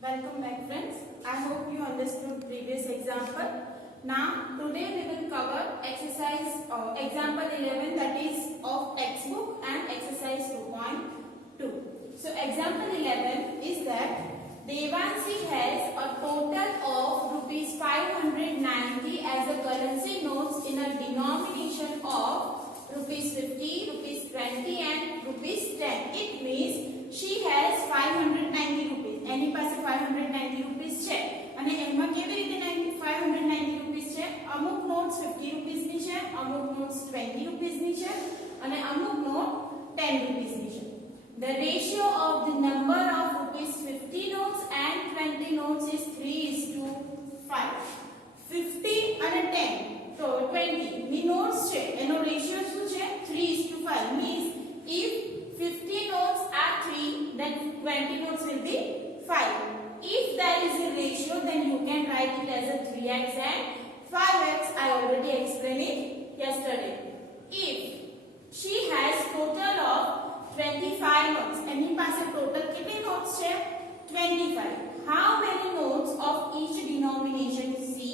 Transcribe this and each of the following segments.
Welcome back friends. I hope you understood previous example. Now today we will cover exercise example 11, that is of textbook, and exercise 2.2. So example 11 is that Devanshi has a total of rupees 590 as a currency notes in a denomination of rupees 50, rupees 20 and rupees 10. It means she has 590 rupees. એની પાસે 590 rupees છે અને એમાં કેવી રીતે 590 rupees છે? અમુક notes 50 રૂપીસની છે, અમુક નોટ્સ 20 રૂપીસની છે અને અમુક નોટ 10 રૂપીસની છે. The ratio of the number of rupees 50 notes and 20 notes is 3:5. 50 અને 10 તો 20 ની નોટ્સ છે એનો રેશિયો શું છે? 3:5. means if 50 notes are 3, then 20 notes will be 5. If there is a ratio, then you can write it as a 3x and 5x. I already explained it yesterday. If she has total of 25 notes, any પાસે total kitty notes છે? 25. How many notes of each denomination she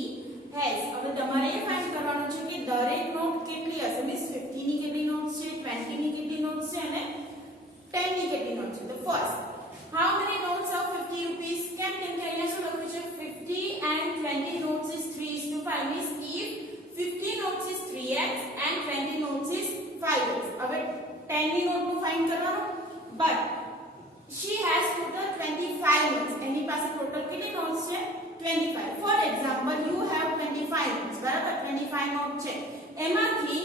has? હવે તમારે એ find કરવાનું છે કે દરેક not કેટલી હશે. મીન્સ 50 ની કેટલી નોટ્સ છે, 20 ની કેટલી નોટ્સ છે અને 10 ની કેટલી નોટ્સ છે. તો first, how many notes of 50 rupees? કેમ કે અહીંયા શું લખ્યું છે? 50 and 20 notes is 3:5. means if 50 notes is 3x and 20 notes is 5x. હવે 10 ની નોટ નું ફાઇન્ડ કરવાનું. but she has total 25 notes. એની પાસે ટોટલ કેટલી નોટ્સ છે? 25. for example, you have 25 notes. બરાબર? 25 નોટ છે. એમાંથી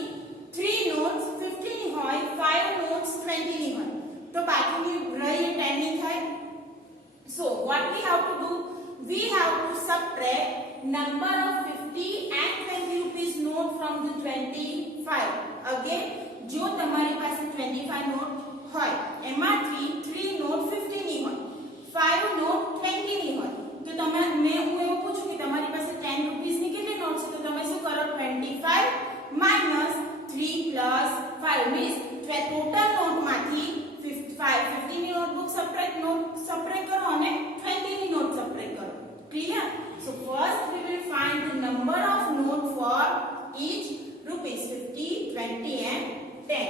3 notes 50 ની હોય, 5 notes 20 ની હોય. તો બાકીની રહી 10 ની થાય. So what we have to do? We have to subtract number of 50 and 20 rupees note from the 25. Again, જો તમારી પાસે 25 નોટ હોય એમાંથી 3 નોટ 50 ની હોય, 5 નોટ 20 ની હોય. તો તમે હું એવું પૂછું કે તમારી પાસે 10 રૂપીસ ની કેટલી નોટ છે? તો તમે શું કરો? 25 minus 3 plus 5 means total not માંથી 50 ની નોટબુક સબટ્રેક્ટ કરો અને 20 ની નોટ સબટ્રેક્ટ કરો. Clear? So first we will find the number of note for each rupees 50, 20 and 10.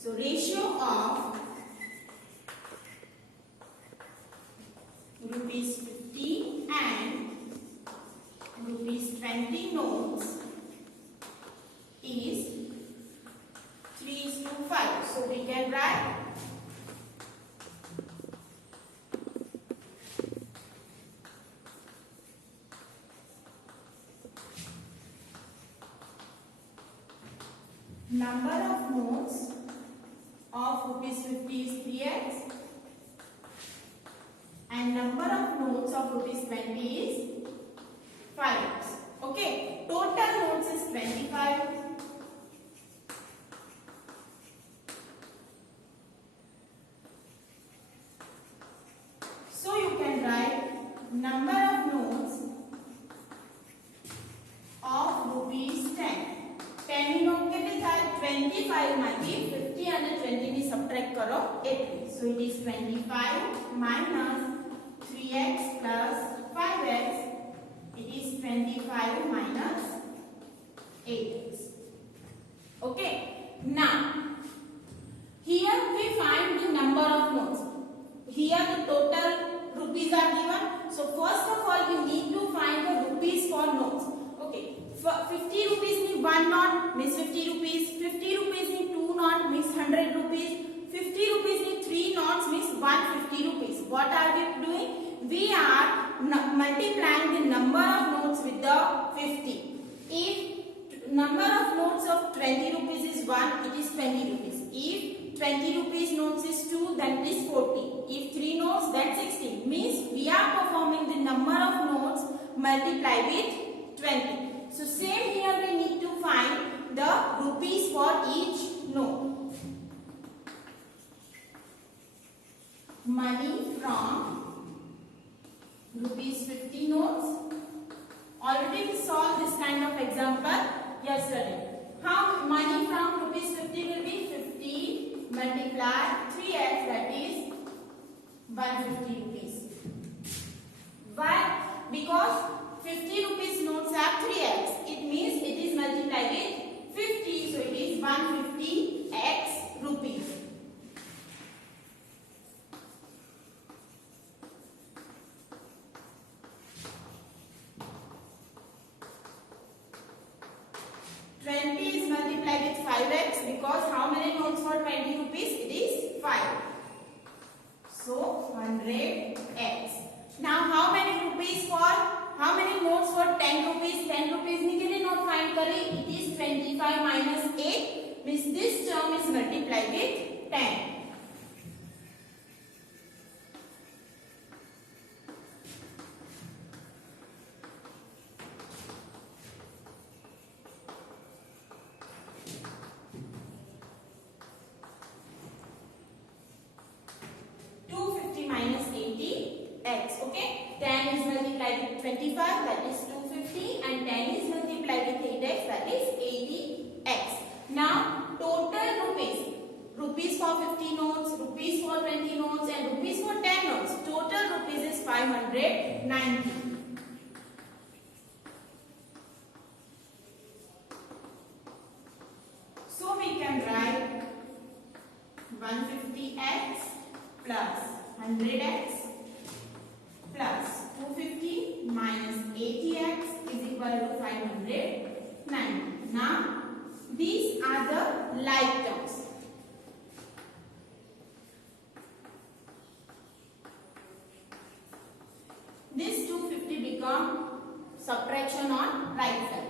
So ratio of rupees 50 and rupees 20 notes is 3:5. So we can write number of notes of rupees 50 is 3x and number of notes of rupees 20 is 5x. Okay, total notes is 25. So you can write number of notes of rupees 10. 10 ની not કેટલી થાય? 25 માંથી 50 અને 20 ની subtract કરો એટલે. So it is 25 minus 3x plus 5x. It is 25 minus 8x. Okay. Now here we find the number of notes. Here the total rupees are given. So first of all we need to find the rupees for notes. Okay. 50 rupees means 1 note means 50 rupees. 50 rupees means 2 note means 100 rupees. 50 rupees means 3 notes means 150 rupees. What are we doing? We are multiplying the number of notes with the 50. If number of notes of 20 rupees is 1, it is 20 rupees. If 20 rupees notes is 2, then it is 40. If 3 notes, then 60. Means we are performing the number of notes multiply with 20. So same here we need to find the rupees for each note. Money from rupees 50 notes. Already we solved this kind of example yesterday. How money from rupees 50 will be 50 multiply 3x, that is 150 rupees. Why? Because 50 rupees notes have 3x. It means it is multiplied with 50. So it is 150x rupees. Is multiplied with 5x because how many notes for 20 rupees? It is 5. So 100x. Now how many notes for 10 rupees? 10 rupees ni kitne note find kare? It is 25 minus 8. Means this term is multiplied with 10. X, okay? 10 is multiplied with 25, that is 250, and 10 is multiplied with 8x, that is 80x. Now, total rupees for 50 notes, rupees for 20 notes, and rupees for 10 notes. Total rupees is 590. So we can write 150x plus 100x plus 250 minus 80x is equal to 590. Now, these are the like terms. This 250 become subtraction on right side.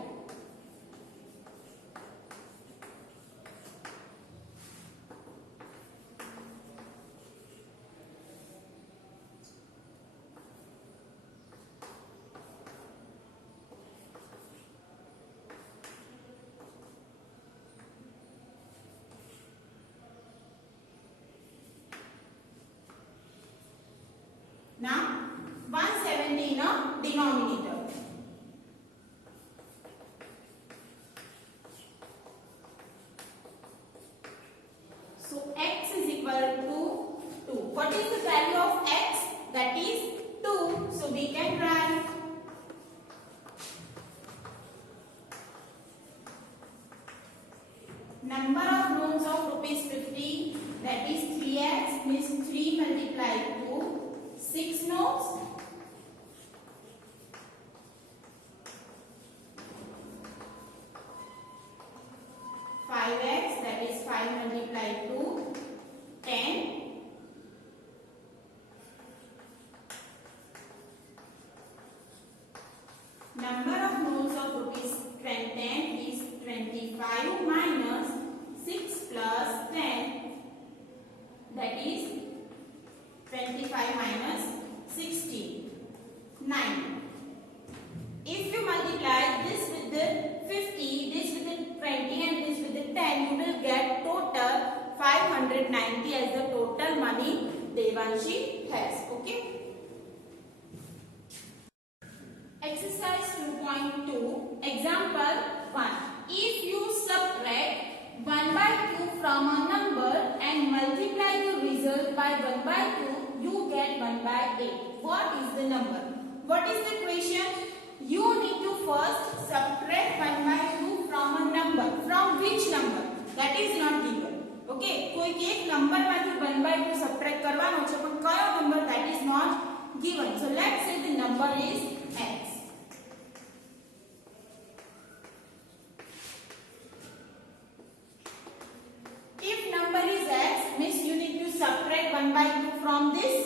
Now, 170 in a denominator. So, x is equal to 2. What is the value of x? That is 2. So, we can write number of notes of rupees 50, that is 3x, means 3 multiplied 2. 6 notes, 5x, that is 5 multiplied 2, 10. Number of notes of rupees 10 is 25 minus 6 plus 10, that is 25 minus 16, 9. If you multiply this with the 50, this with the 20 and this with the 10, you will get total 590 as the total money Devanshi has. Okay. Exercise 2.2, example 1. If you subtract 1 by 2 from a number and multiply the result by 1 by 2, you get 1 by 8. What is the number? What is the question? You need to first subtract 1 by 2 from a number. From which number? That is not given. Okay, कोई एक number માંથી 1 by 2 subtract करવાનો છે પણ કયો number, that is not given. So let's say the number is x. If number is x, means you need to subtract 1 by 2 from this.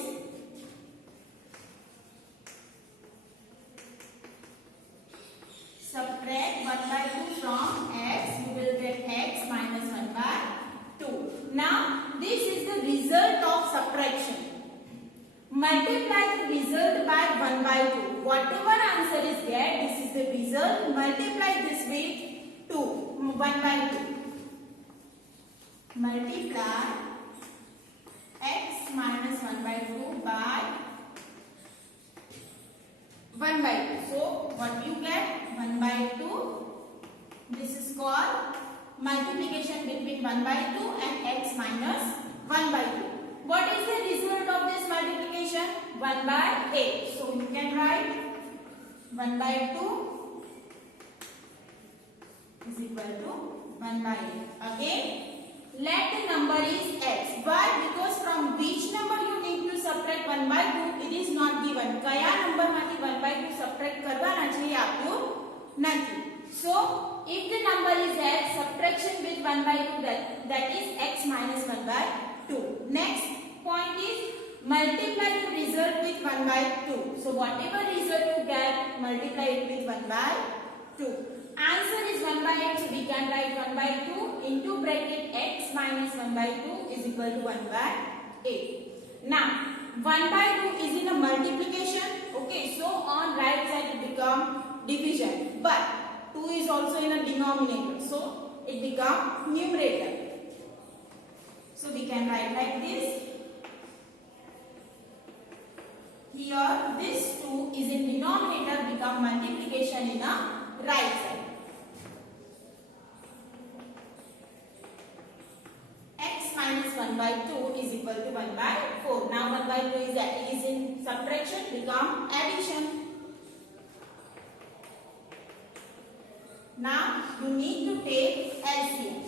Subtract 1 by 2 from x, you will get x minus 1 by 2. Now, this is the result of subtraction. Multiply the result by 1 by 2. Whatever answer is get, this is the result. Multiply this with 1 by 2. Multiply x minus 1 by 2 by 1 by 2. So, what you get? 1 by 2. This is called multiplication between 1 by 2 and x minus 1 by 2. What is the result of this multiplication? 1 by 8. So you can write 1 by 2 is equal to 1 by 8. Again, let the number is x. Why? Because from which number you need to subtract 1 by 2, it is not given. કયા number માંથી 1 by 2 subtract કરવાના છે એ આપ્યું નથી. So, if the number is x, subtraction with 1 by 2, that is x minus 1 by 2. Next point is multiply the result with 1 by 2. So, whatever result you get, multiply it with 1 by 2. Answer is 1 by 8, so we can write 1 by 2 into bracket x minus 1 by 2 is equal to 1 by 8. Now, 1 by 2 is in a multiplication. Okay, so on right side it become division. But 2 is also in a denominator, so it become numerator. So we can write like this. Here this 2 is in denominator, become multiplication in a right side. X minus 1 by 2 is equal to 1 by 4. Now 1 by 2 is in subtraction, become addition. Now you need to take LCM.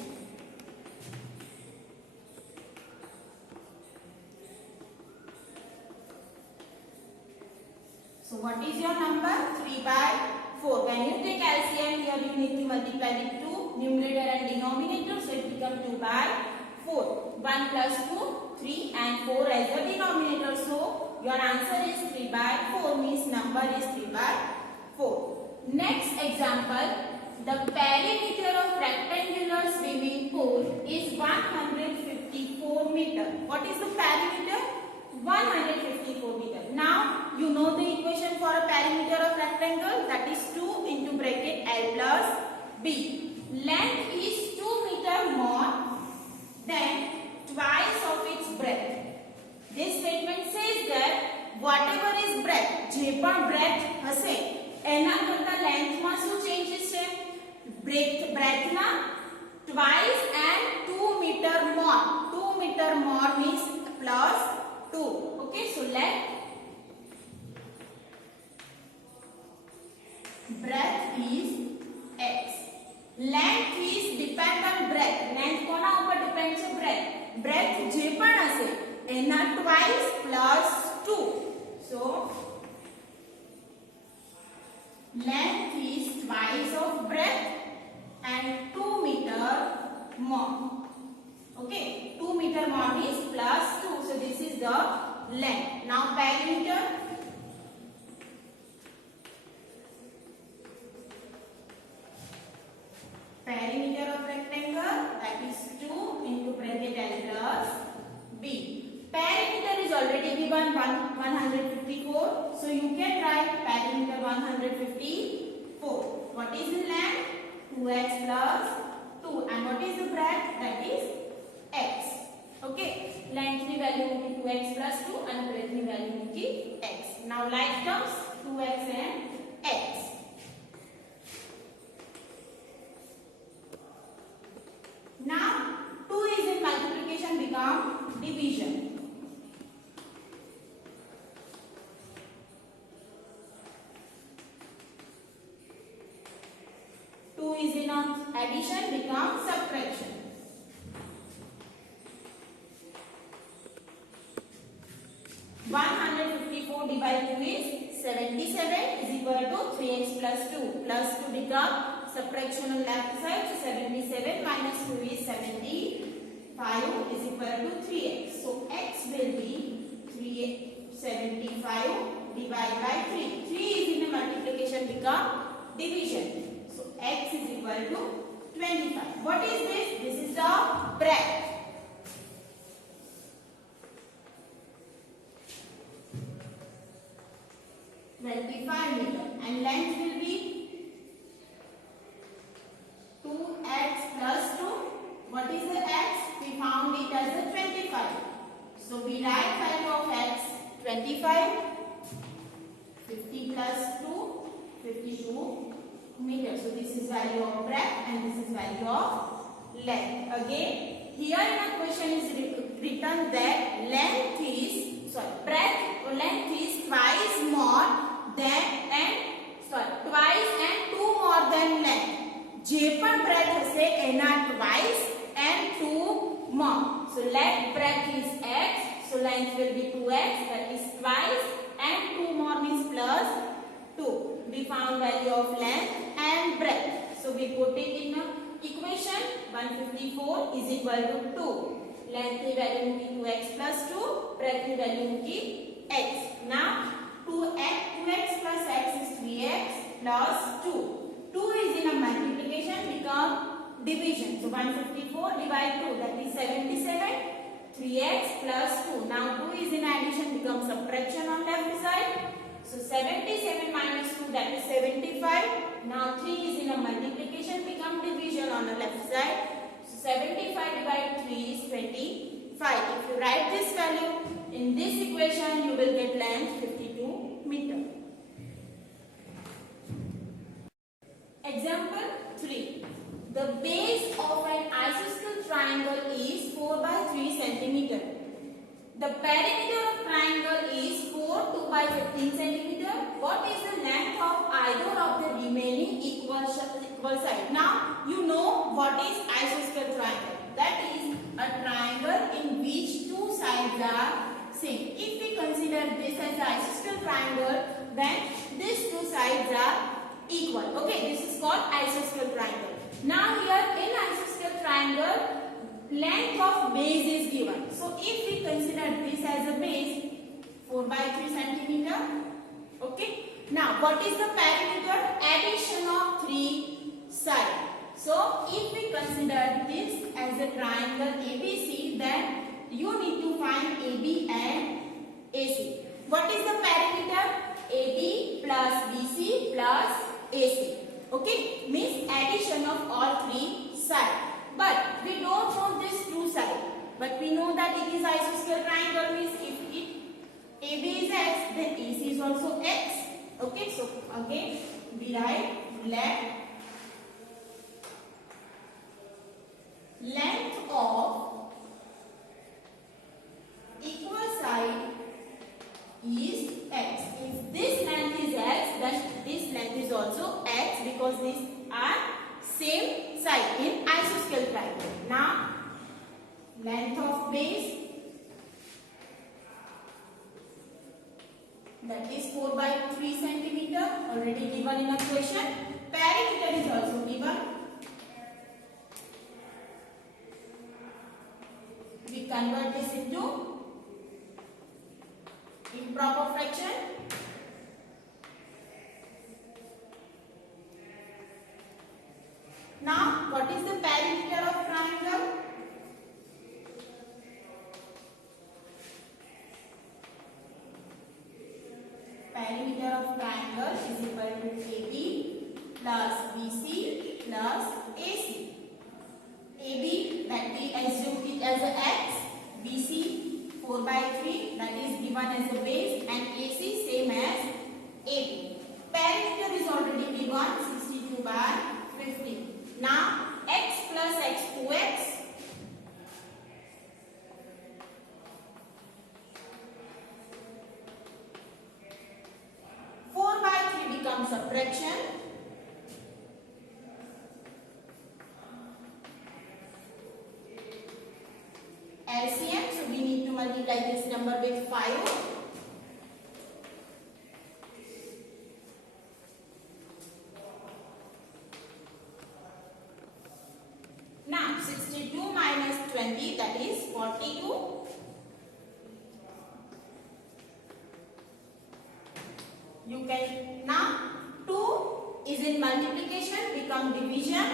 So what is your number? 3 by 4. When you take LCM, here you need to multiply with 2, numerator and denominator, so it becomes 2 by 4. 1 plus 2, 3 and 4 as a denominator. So your answer is 3 by 4, means number is 3 by 4. Next example, the perimeter of rectangular swimming pool is 154 meter. What is the perimeter? 154 meter. Now you know the equation for a perimeter of rectangle, that is 2 into bracket L plus B. Length is 2 meter more than twice of its breadth. This statement says that whatever is breadth, જે પણ breadth હશે એના કરતા length માં શું changes છે? breadth ના twice and 2 meter more. 2 meter more means plus 2. Okay, so let breadth is x. Length is depend on breadth. Length કોના ઉપર depend છે? breadth. Breadth જે પણ હશે એના twice plus 2. So length is twice of breadth and 2 meter more. Okay, 2 meter more is plus 2. So this is the length. Now perimeter. Perimeter of rectangle, that is 2 into bracket L plus B. Perimeter is already given 154. So you can write perimeter 154. What is the length? 2x plus 2. And what is the breadth? That is x. Okay. Length ni value will be 2x plus 2 and breadth ni value will be x. Now like terms 2x and x. Now 2 is in multiplication, become division. Is in addition, become subtraction. (154 / 2 is 77 is equal to 3x plus 2. Plus 2 become subtraction on left side. So 77 minus 2 is 75 is equal to 3x. So x will be 375 divided by 3. 3 is in a multiplication, become division. So x is equal to 25. What is this? This is the breadth. meter. And length will be 2x plus 2. What is the x? We found it as the 25. So we write value of x 25. 50 plus 2, 52 meters. So this is value of breadth and this is value of length. Again, here in a question is written that length twice and 2 more than length. જે પણ breadth હશે એના twice and 2 more. So let breadth is x, so length will be 2x, that is twice, and 2 more means plus 2. We found value of length and breadth. So we put it in a equation. 154 is equal to 2. Length की value होगी 2x plus 2, breadth की value होगी x. Now 2x plus x is 3x plus 2. 2 is in a multiplication, become division. So 154 divide 2, that is 77. 3x plus 2. Now 2 is in addition, becomes subtraction on left side. So 77 minus 2, that is 75. Now 3 is in a multiplication, become division on the left side. So 75 divided 3 is 25. If you write this value in this equation, you will get length 52 meter. Example 3. The base of an isosceles triangle is 4 by 3 centimeter. The perimeter of triangle is 4, 2 by 15 centimeter. What is the length of either of the remaining equal side? Now you know what is isosceles triangle. That is a triangle in which two sides are same. If we consider this as an isosceles triangle, then these two sides are equal. Okay, this is called isosceles triangle. Now here in isosceles triangle, length of base is given. So if we consider this as a base, 4 by 3 centimeter. Okay. Now what is the perimeter? Addition of 3 sides. So if we consider this as a triangle ABC, then you need to find AB and AC. What is the perimeter? AB plus BC plus AC. Okay, means addition of all 3 sides. But we don't know this two sides. But we know that it is isosceles triangle, means if AB is x, then AC is also x. Okay, so again we write let length of equal side is x. If this length is x, then this length is also x, because these are same side in isosceles triangle. Now length of base, that is 4 by 3 centimeter, already given in a question. Perimeter is also given. We convert this into improper fraction. Now what is the perimeter of triangle? Perimeter of triangle is equal to AB plus BC plus AC. AB, that we assume it as a x, BC 4 by 3, that is given as the base, and AC same as AB. Perimeter is already given, 62 by 50. Now x plus x 2x. Subtraction. LCM, so we need to multiply this number with 5. Now 62 minus 20, that is 42. You can now 2 is in multiplication, become division.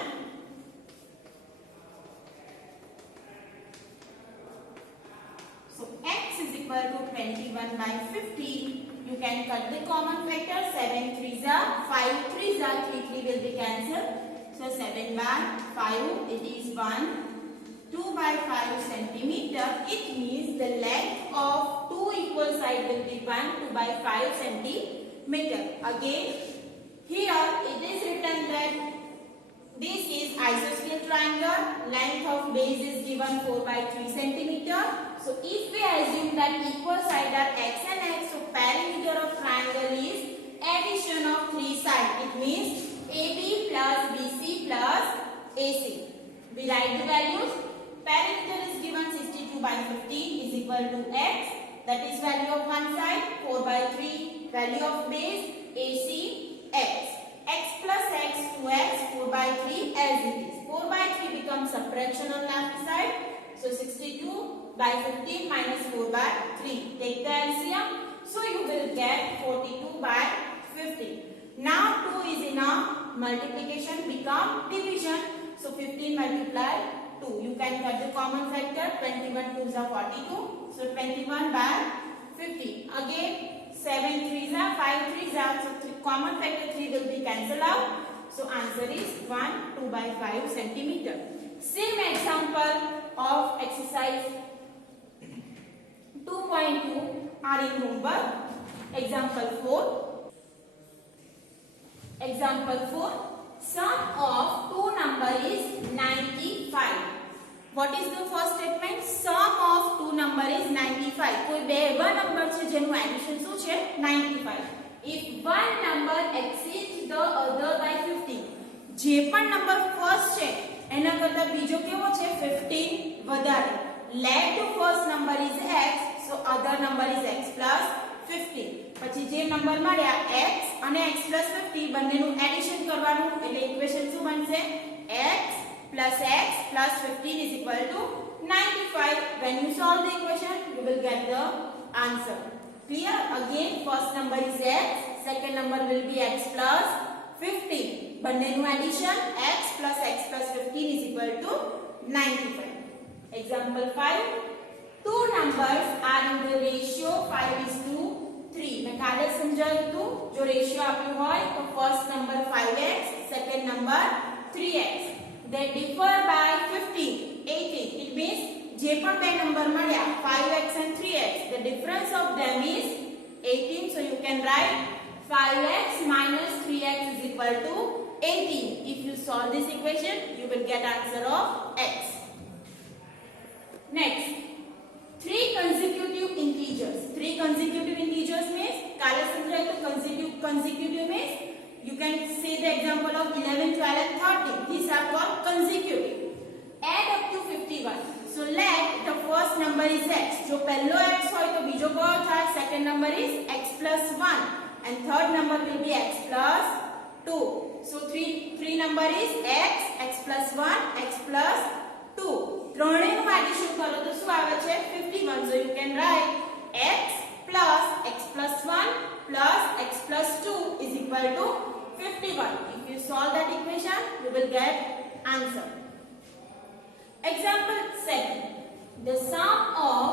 So x is equal to 21 by 50. You can cut the common factor. 7 3s are 5 3s are 3 3 will be cancelled. So 7 by 5, it is 1 2 by 5 centimeter. It means the length of two equal sides will be 1 2 by 5 centimeter. Again, here it is written that this is isosceles triangle. Length of base is given 4 by 3 centimeter. So if we assume that equal sides are x and x, so perimeter of triangle is x addition of three sides. It means AB plus BC plus AC. We write the values. Perimeter is given 62 by 15 is equal to x. That is value of one side, 4 by 3. Value of base AC x. X plus x 2x 4 by 3 as it is. 4 by 3 becomes subtraction on left side. So 62 by 15 minus 4 by 3. Take the LCM. So you will get 42 by 50. Now 2 is in a multiplication become division. So 15 multiply 2. You can cut the common factor. 21 2s are 42. So 21 by 50. Again 7 3s are 5 3s are. So common factor 3 will be cancelled out. So answer is 1 2 by 5 centimeter. Same example of exercise 2.2 are in homework. Example 4. Example 4. Sum of two number is 95. What is the first statement? Sum of two number is 95. કોઈ બે એવા number છે જેનું addition શું છે 95. If one number exceeds the other by 15. જે પણ number first છે એના કરતા બીજો કેવો છે 15 વધારે. Let the first number is x, so other number is x plus 15. પછી જે નંબર મળ્યા x અને x plus 50 બંનેનું એડિશન કરવાનું એટલે ઇક્વેશન શું બનશે x plus x plus 15 is equal to 95. When you solve the equation, you will get the answer. Clear? Again, first number is x, second number will be x plus 15. બંનેનું addition x plus 15 is equal to 95. Example 5. Two numbers are in the ratio 5:3. मैं काले समझाई तू जो ratio आप्યું હોય તો first number 5x, second number 3x. They differ by 15, 18. It means જે પણ બે નંબર મળ્યા 5x and 3x, the difference of them is 18. So you can write 5x minus 3x is equal to 18. If you solve this equation, you will get answer of x. Next, three consecutive integers. Three consecutive integers means काले समझाए तो consecutive means you can say the example of 11, 12 and 13. These are called consecutive. Add up to 51. So let the first number is x. जो पहलो x होय तो बीजो कयो थाय second number is x plus 1 and third number will be x plus 2. So three number is x, x plus 1, x plus 2. ત્રણેયનું addition કરો તો શું આવે છે 51. So you can write x plus x plus 1 plus x plus 2 is equal to 51. If you solve that equation, you will get answer. Example 7. The sum of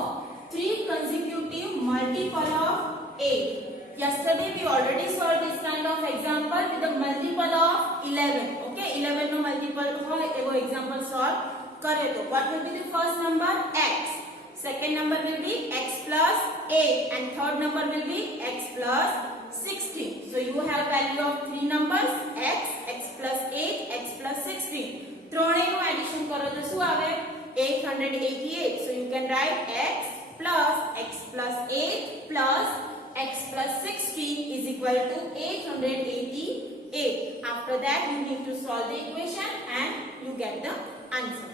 three consecutive multiple of 8. Yesterday we already solved this kind of example with the multiple of 11. Okay, 11 no multiple હોય એવો example solve કરે તો what will be the first number? X. Second number will be x plus 8 and third number will be x plus 16. So you have value of three numbers x, x plus 8, x plus 16. ત્રણેયનું addition કરો તો શું આવે 888. So you can write x plus x plus 8 plus x plus 16 is equal to 888. After that you need to solve the equation and you get the answer.